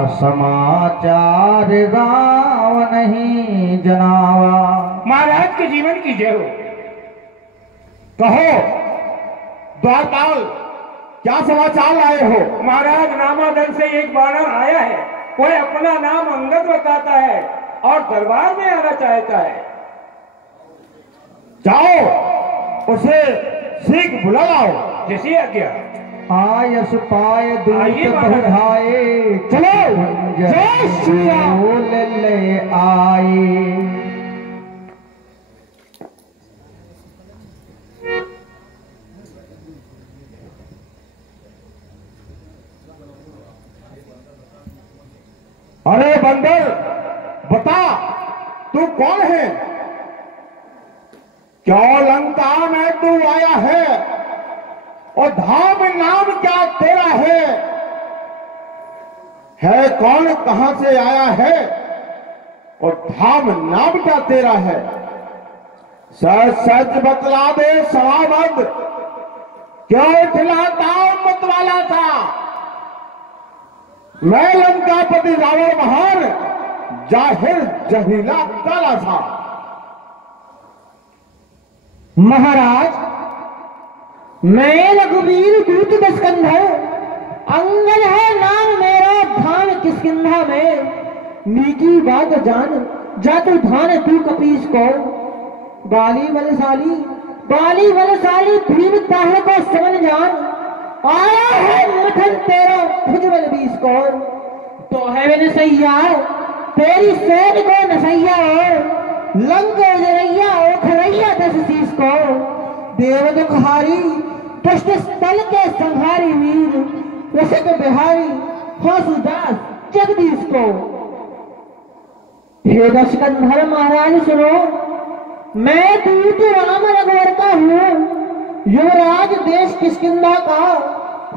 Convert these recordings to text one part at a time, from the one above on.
समाचार राव नहीं जनावा। महाराज के जीवन की जय हो। कहो द्वारपाल, क्या समाचार लाए हो? महाराज, नामादल से एक वानर आया है। वह अपना नाम अंगद बताता है और दरबार में आना चाहता है। जाओ उसे शीघ्र बुला लाओ। जैसी आज्ञा। आयस पाय दूत बधाए, चलो जय श्री राम। ले आए। अरे बंदर, बता तू कौन है? क्या लंका में तू आया है? और धाम नाम क्या तेरा है कौन, कहां से आया है? और धाम नाम क्या तेरा है? सच सच बतला दे सवाबंद, क्यों ठिलाता मत वाला था? मैं लंकापति रावण महान, जाहिर जहीला काला था। महाराज, मैं रघुवीर दूत दशकंधर, अंगद है नाम मेरा, धाम किष्किंधा में। नीकी बात जान, जातु धान तू कपीस को। बाली बलशाली भीम ताहे को समझ जान। आया है मथन तेरा भुजबल बीस को। तो है वे नसैया तेरी सैन को नसैया, लंक जरैया ओ खरैया दस शीस को। देव दुखहारी दुष्ट स्थल के संहारी वीर, रसिक बिहारी हंसुदास जगदीश को। हे दशकंधर महाराज सुनो, मैं दूत राम रघुवर का हूँ। युवराज देश किष्किंधा का,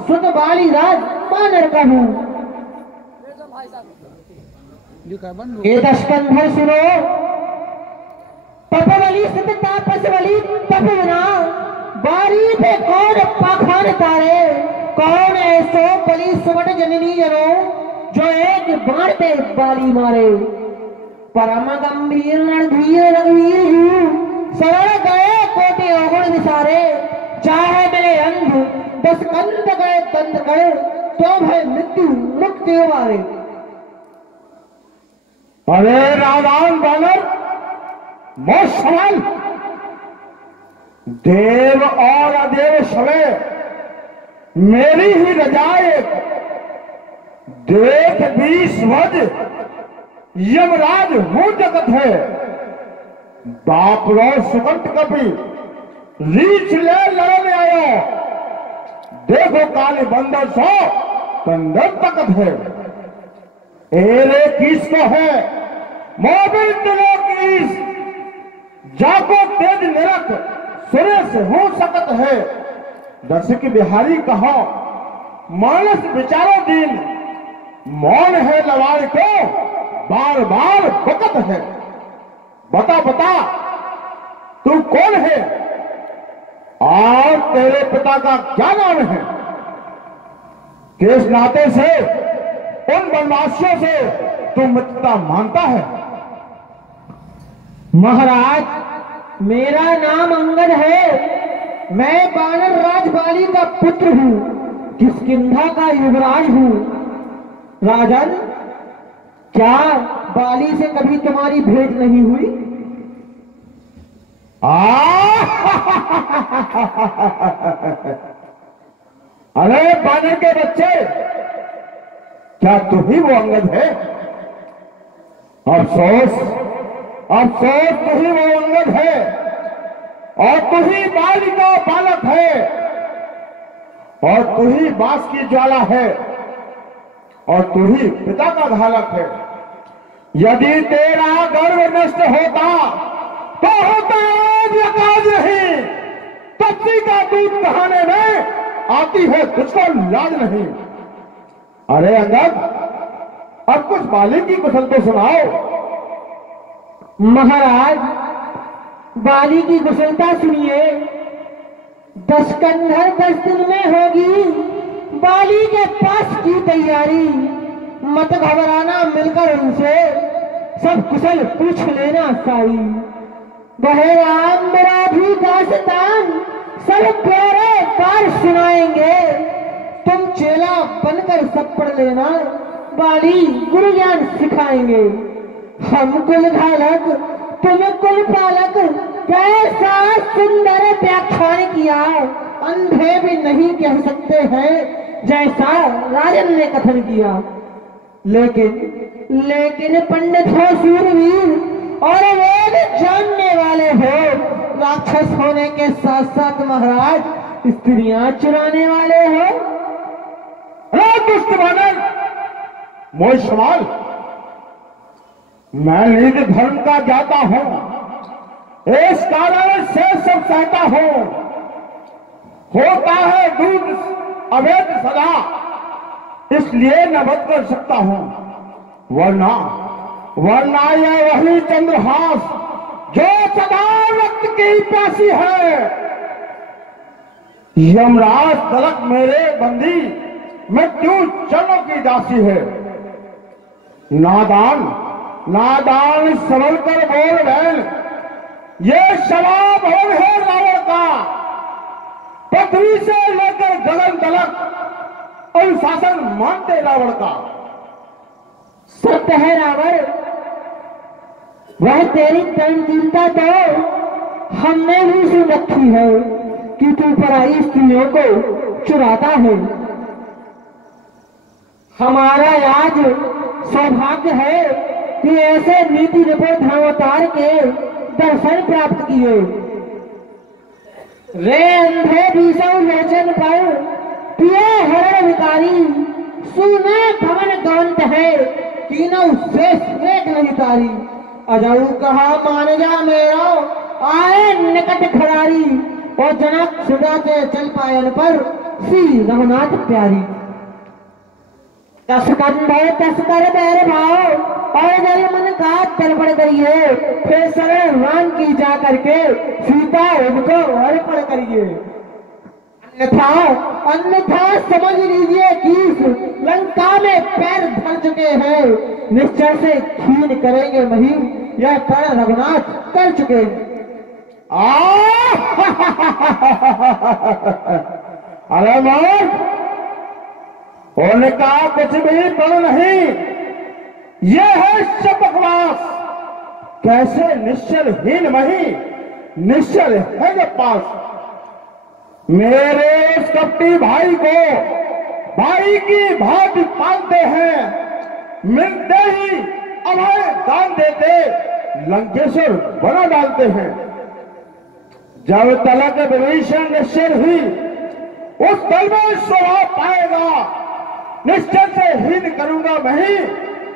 सुत बाली राज वानर का हूँ। हे दशकंधर सुनो, तपवली सिद्ध तापसवली तपवना, बारी पे कौन पाखान तारे। कौन ऐसो बलि सुमट जननी जनो, जो एक बाण पे बाली मारे। परम गंभीर रणधीर रघुवीर हूँ, शरण गए कोटि अवगुण विसारे। चाहे मिले अंध दस कंध गए दंड गए, तो भय मृत्यु मुक्ति मारे। अरे रावण बानर, मोश सवाल। देव और अदेव सवे मेरी ही रजाए। देख 20 वज यमराज हूं जगत है। बाप रो सुकंठ कपि रीछ ले लड़ने आयो। देखो काले बंदर सो कंदर तकत है। एरे किसको है मोबिल दिलो किस, जाको तेज निरख सुरेश हो सकत है। दर्शक बिहारी कहो मानस विचारो दीन, मौन है लवार को बार बार बकत है। बता बता तू कौन है और तेरे पिता का क्या नाम है? किस नाते से उन बनवासियों से तू मित्रता मानता है? महाराज, मेरा नाम अंगद है। मैं वानर राज बाली का पुत्र हूँ, किष्किंधा का युवराज हूँ। राजन, क्या बाली से कभी तुम्हारी भेंट नहीं हुई? अरे बानर के बच्चे, क्या तू ही वो अंगद है? अफसोस तू ही वो अंगद है, और तू ही बाली का बालक है, और तू ही बांस की ज्वाला है, और तू ही पिता का घालक है। यदि तेरा गर्व नष्ट होता तो होता आज यकाज नहीं। पत्नी का दूध कहाने में आती है तुझको लाज नहीं। अरे अंगद, अब कुछ बाली की कुशल तो सुनाओ। महाराज, बाली की कुशलता सुनिए। दशकंधर 10 दिन में होगी बाली के पास की तैयारी। मत घबराना, मिलकर उनसे सब कुशल पूछ लेना साई। वह राम मेरा भी दास्तान सब प्यारे बार सुनाएंगे, तुम चेला बनकर सब पढ़ लेना, बाली गुरु ज्ञान सिखाएंगे। हम कुल घालक तुम कुल पालक, कैसा सुंदर व्याख्यान किया, अंधे भी नहीं कह सकते हैं जैसा राजन ने कथन किया। लेकिन पंडित हो शूरवीर और वेद जानने वाले हो, राक्षस होने के साथ साथ महाराज स्त्रियां चुराने वाले हो। अरे दुष्ट बानर, मोह सवाल, मैं निज धर्म का ज्ञाता हूं, इस कारण से सब सहता हूं। होता है दूध अवैध सदा, इसलिए न वध कर सकता हूं, वरना यह वही चंद्रहास जो सदा रक्त की प्यासी है। यमराज तलक मेरे बंदी, मृत्यु चरणों की दासी है। नादान सरल कर बोल बैल, ये सभा भवन है रावण का, पृथ्वी से लेकर गगन तलक अनुशासन मानते रावण का। सत्य है रावण, वह तेरी तंजीलता तो हमने भी सुन रखी है कि तू पराई स्त्रियों को चुराता है। हमारा आज सौभाग्य है कि ऐसे नीति निपुण धर्मावतार के दर्शन प्राप्त किए। रे अंधे बीसों लोचन पर पिए हरण विकारी, सुने भवन गवंत है, तीनों शेष एक नहीं तारी। अजाऊ कहा मान जा मेरा, आए निकट खड़ारी, और जनक सुधा के चल पायन पर श्री रघुनाथ प्यारी। तस्कर बैर भाव और जल मन का तलपड़ करिए, फिर शरण राम की जा करके सीता उनको अर्पण करिए। अन्यथा समझ लीजिए कि लंका में पैर धर चुके हैं, निश्चय से खीन करेंगे महिम, यह प्रण रघुनाथ कर चुके। अरे मोर, उनका कुछ भी प्रण नहीं, यह है सब बकवास। कैसे निश्चलहीन मही, निश्चल है जब पास। मेरे इस कपटी भाई को भाई की भांति पालते हैं, मिलते ही अभय दान देते, लंकेश्वर बना डालते हैं। जब तलक विभीषण निश्चल हुई, उस दल में स्वभाव पाएगा, निश्चय से हीन करूंगा मैं,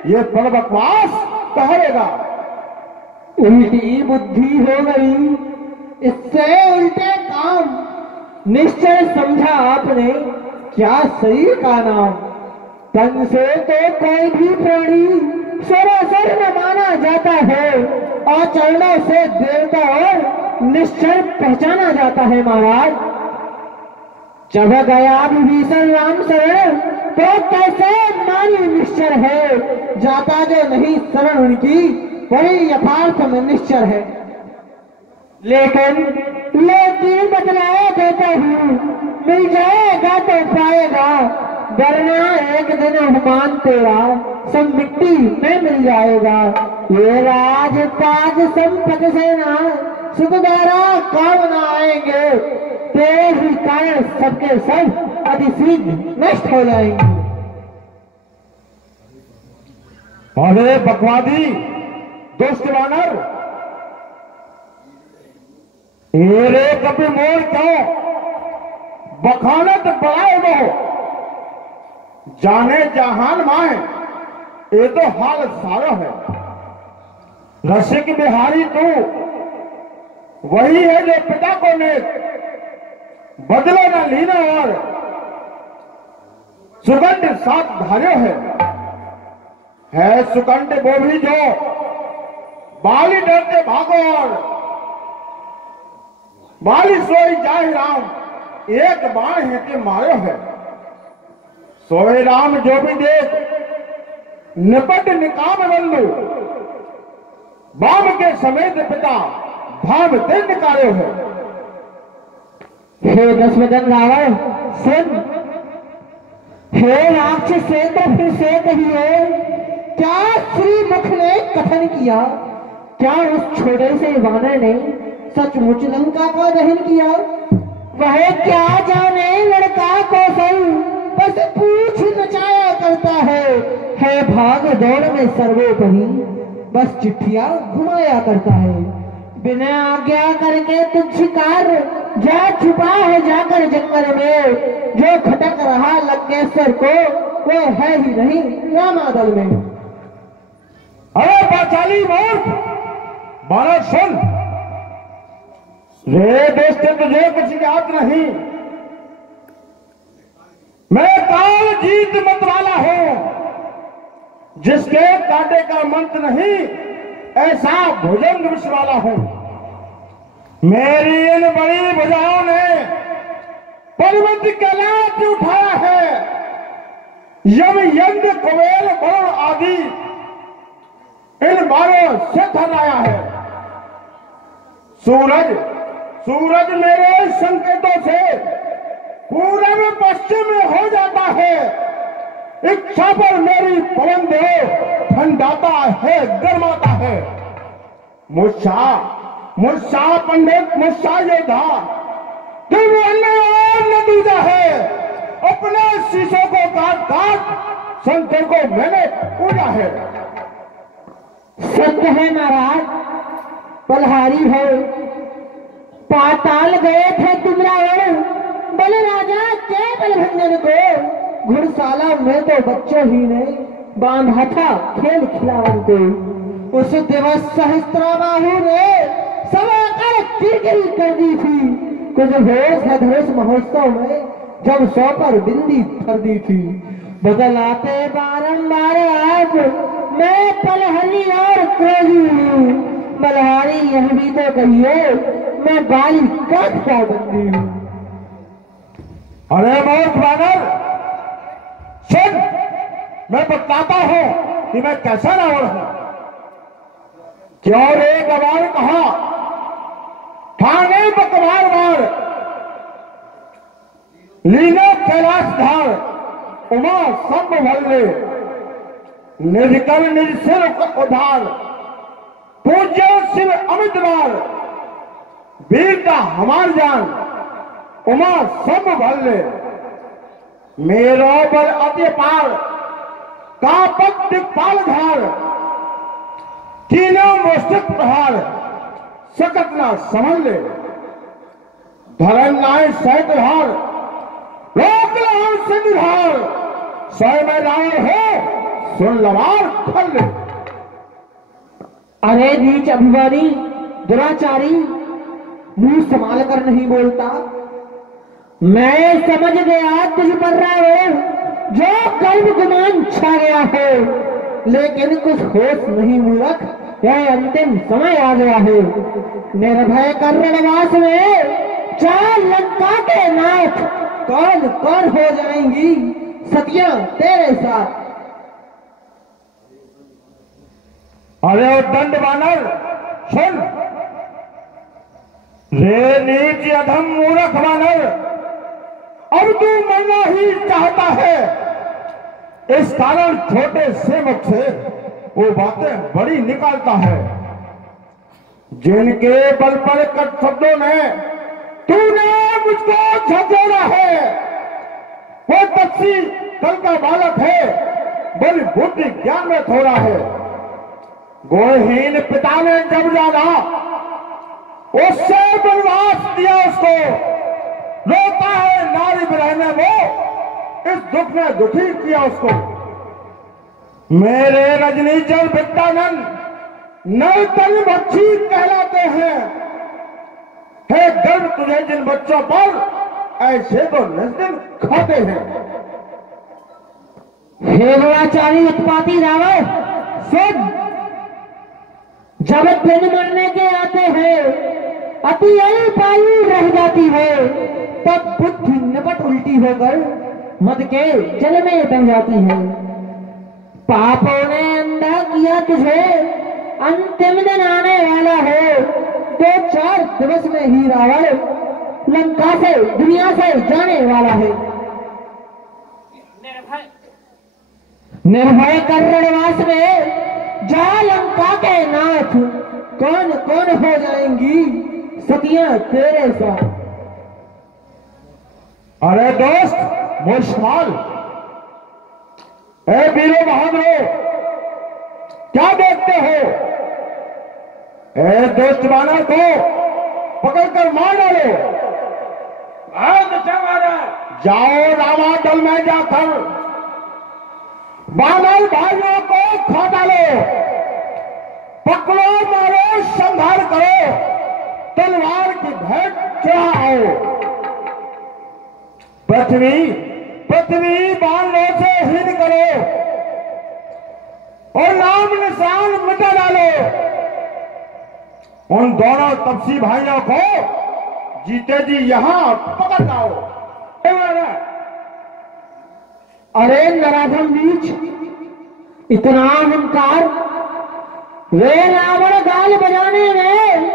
ये पर बकवास कहेगा। उल्टी बुद्धि हो गई, इससे उल्टे काम, निश्चय समझा आपने क्या शरीर का नाम। तन से तो कोई भी प्राणी सरासर न माना जाता है, और चरणों से देवता और निश्चय पहचाना जाता है महाराज। जब गया विभीषण राम शरण, तो कैसे मानी निश्चर है, जाता जो नहीं शरण उनकी, वही यथार्थ में निश्चर है। लेकिन बतलाया देता हूँ, मिल जाएगा तो पाएगा, डरना एक दिन अनुमान तेरा सब मिट्टी में मिल जाएगा। ये राज ताज संपत्ति से ना सुख द्वारा काम न आएंगे, तेरे ही कारण सबके सब अतिशीघ्र नष्ट हो जाएंगे। अरे बकवादी दुष्ट वानर, मेरे कभी मोर क्यों बखानत बढ़ाए दो, जाने जहान माए, ये तो हाल सारा है। रसिक बिहारी तू वही है जो पिता को ने बदला न लीना, और सुगंध साथ धार्यो है सुगंध वो भी जो बाली डरते भागो, और बाली सोई जाए राम, एक बाण है कि मारो है। सोए राम जो भी देख निपट निकाम बंधु बाम के समेत पिता भाव दिन निकाले है। हे दशवदन रावण सुन, हे राक्षस से तो फिर से कहिए, क्या श्री मुख ने कथन किया? क्या उस छोटे से वानर ने सचमुच लंका का दहन किया? वह क्या जाने लड़का को सही बस पूछ नचाया करता है भाग दौड़ में सर्वोपरि बस चिट्ठियां घुमाया करता है। बिना आज्ञा करके तुझ शिकार जा छुपा है जाकर जंगल में, जो खटक रहा लंकेश्वर को वो है ही नहीं रामादल में। अरे पांचाली मूर्ख बालक सुन, रे देश से तुझे कुछ याद नहीं, मैं काल जीत मत वाला हूं, जिसके कांटे का मंत्र नहीं ऐसा भुजंग विष वाला हूं। मेरी इन बड़ी भुजाओं ने पर्वत कैलाश उठाया है, यम यंग कुबेर वरुण आदि इन बारों से थराया है। सूरज मेरे संकेतों से पूरब पश्चिम में हो जाता है, इच्छा पर मेरी पवन देव ठंडाता है गर्माता है। मुझसा पंडित मुझसा योद्धा तुम अन्य और न दूजा है, अपने शीशों को काट संतों को मैंने पूजा है। सत्य है महाराज, बलहारी है, पाताल गए थे तुम रावण, बल राजा के बलभंजन को, घुड़शाला में तो बच्चों ही ने बांधा था खेल खिलावन को। उस दिवस सहस्त्राबाहु ने सवा कर किरकिरी कर दी थी, कुछ होश है धनुष महोत्सव में जब सौ पर बिंदी कर दी थी। बदलाते बारंबार आप मैं पलहरी और क्रोधी हूँ, बलहारी यह भी तो कहिए मैं बाली का बंदी हूँ। अरे मूर्ख वानर सुन, मैं बताता हूं कि मैं कैसा रावण हूं। क्यों रे गवार कहा ठाने बकवार वार, लीनो कैलाश धार उमा सब भल्ले, निर्कल निज सिर उधार, पूज्य शिव अमितवार, वीरता हमार जान उमा सब भल्ले। मेरो बल अति पार कापत दिक्पाल धार, तीनों मुष्टिक प्रहार सकत ना समझ ले। धरन नाय सहित हार रोक लो सिंधार, स्वयं में रावण हो सुन लवार खल ले। अरे नीच अभिमानी दुराचारी, मुंह संभाल कर नहीं बोलता। मैं समझ गया तुझ पर रावण जो कर्म गुमान छा गया है, लेकिन कुछ होश नहीं मूर्ख, यह अंतिम समय आ गया है। निर्भय कर रणवास में चार लंका के नाथ कौन कौन हो जाएंगी सतियां तेरे साथ। अरे दंड वानर सुन, रे नीच अधम मूर्ख वानर, अब तू मरना ही चाहता है, इस कारण छोटे से मुख से वो बातें बड़ी निकालता है। जिनके बल पर कट शब्दों ने तूने मुझको झकोरा है, वो पक्षी कल का बालक है, बल बुद्धि ज्ञान में थोड़ा है। गोहीन पिता ने जब जाना उससे वनवास दिया उसको, रोता है नारी विरह में वो, इस दुख ने दुखी किया उसको। मेरे रजनी जल विद्यानंद नलतल बच्ची कहलाते हैं, है गर्व तुझे जिन बच्चों पर ऐसे तो निस्दिन खाते हैं। हे दुराचारी उत्पाती रावण सुन, जब दिन मरने के आते हैं अति अल्प आयु रह जाती है, तब बुद्धि निपट उल्टी होकर मद के जल में बह जाती है। पापों ने अंधा किया तुझे, अंतिम दिन आने वाला है। 2-4 दिवस में ही रावण लंका से, दुनिया से जाने वाला है। निर्भय कर्णवास में जा लंका के नाथ, कौन कौन हो जाएंगी सतियां तेरे साथ। अरे दोस्त मुश्किल, ए वीरो बहादुरो, क्या देखते हो? ए दोस्त वानर को पकड़कर मार डालो। जाओ रामाटल में जाकर वानर भाइयों को खा डालो। पकड़ो, मारो, संहार करो, तलवार की भेंट चढ़ाओ। पृथ्वी बाणों से हीन करो और नाम निशान मिटा डालो। उन दोनों तपसी भाइयों को जीते जी यहां पकड़ लाओ। अरे नराधम नीच, इतना अहंकार, वे रावण गाल बजाने में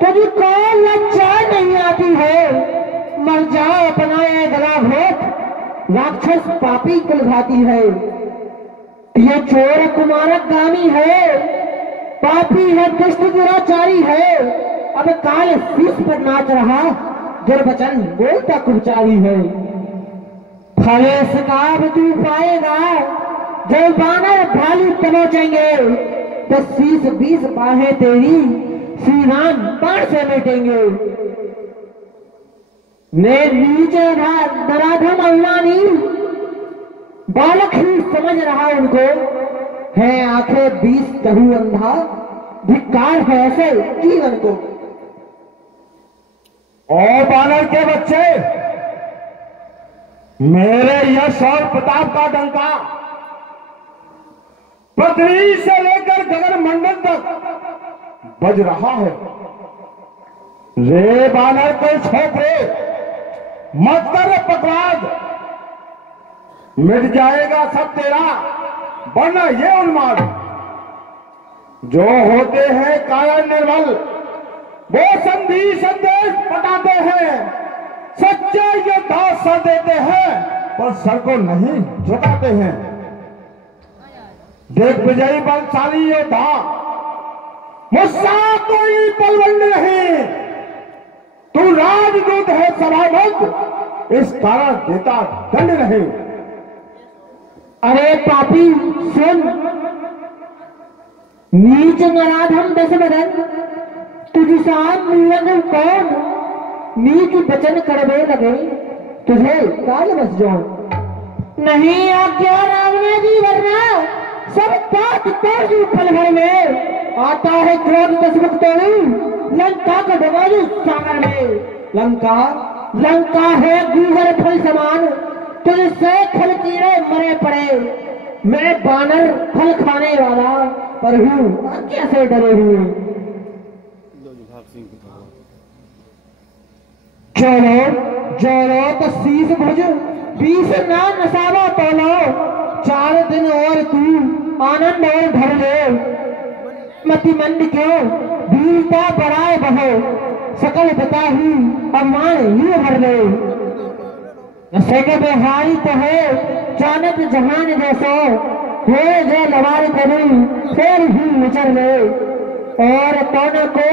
तुझे कौन लज्जा नहीं आती है। मर जाओ अपना ये गला घोट, राक्षस पापी कुलघाती है। ये चोर कुमारक गामी है, पापी है, दुष्ट दुराचारी है। अब काल शीश पर नाच रहा, दुर्वचन बोलता कुचारी है। फलेश का तू पाएगा, जब बानर भालू तमोचेंगे तो 20 बाहें तेरी श्री राम बाण से मिटेंगे। ने नीचे नराधम अभिमानी बालक ही समझ रहा उनको, है आंखें 20 तहु अंधा, धिक्कार है ऐसे जीवन को। और बानर के बच्चे, मेरे यश और प्रताप का डंका पृथ्वी से लेकर गगन मंडल तक बज रहा है। रे बानर के छोकरे, मत कर पकवाद, मिट जाएगा सब तेरा, वरना ये उन्माद। जो होते हैं कायर निर्मल, वो संधि संदेश बताते हैं। सच्चे योद्धा सर देते हैं पर सर को नहीं झुकाते हैं। देख विजयी बलशाली योद्धा, मुझसा कोई बलवंत नहीं। तू राजदूत है सभाबद्ध, इस कारण देता दंड नहीं। अरे पापी सुन, नीच नराधम दशवदन, तुझ साथ मिलन कौन नीच वचन करवे लगे, तुझे काल बस जाओ। नहीं आज्ञा रावण जी, वरना सब बात तोड़ पल भर में। आता है क्रोध दशमुख तोड़ू, लंका का डबाजू सागर में। लंका है गूगल फल समान, तुझसे खल कीड़े मरे पड़े। मैं बानर फल खाने वाला पर हूँ आज्ञा से डरे हुए। जोरो तो शीश भुज, 20 ना नसावा तोलो। 4 दिन और तू आनंद और भर ले। मति मंद क्यों भीलता बढ़ाए बहो, सकल बता ही अमान ही भर ले। बेहारी तो है जानत जहान जैसो, हो जो लवार करूं फिर भी विचर ले। और तोने को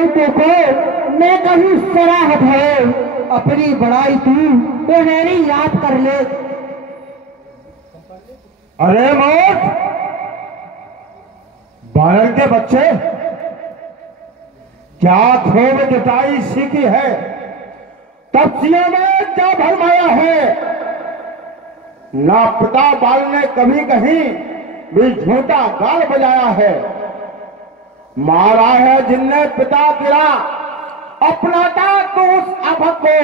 मैं कहूँ सराहत है, अपनी बड़ाई तू मेरी याद कर ले। अरे मोट बानर के बच्चे, क्या खूब जुटाई सीखी है, तपस्या में क्या भरमाया है। ना पिता बाल ने कभी कहीं भी झूठा गाल बजाया है। मारा है जिनने पिता तेरा, अपनाता तो उस आफत को।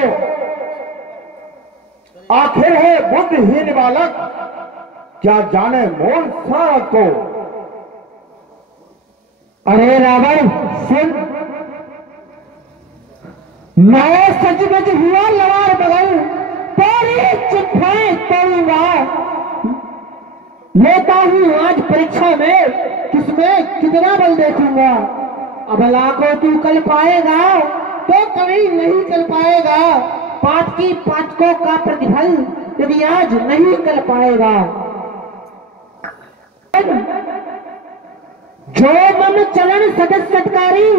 आखिर है बुद्धिहीन बालक, क्या जाने मोल शरारत को। अरे रावण सुन, मैं सचमुच हुआ लवार बगल, तेरी चिट्ठाएं तोड़ूंगा। लेता हूँ आज परीक्षा में, किसमें कितना बल देखूंगा। अब लाखों तू कल पाएगा तो कभी नहीं चल पाएगा, पाप की पातकों का प्रतिफल यदि आज नहीं कर पाएगा। जो मम चलन सदस्य सत्कारी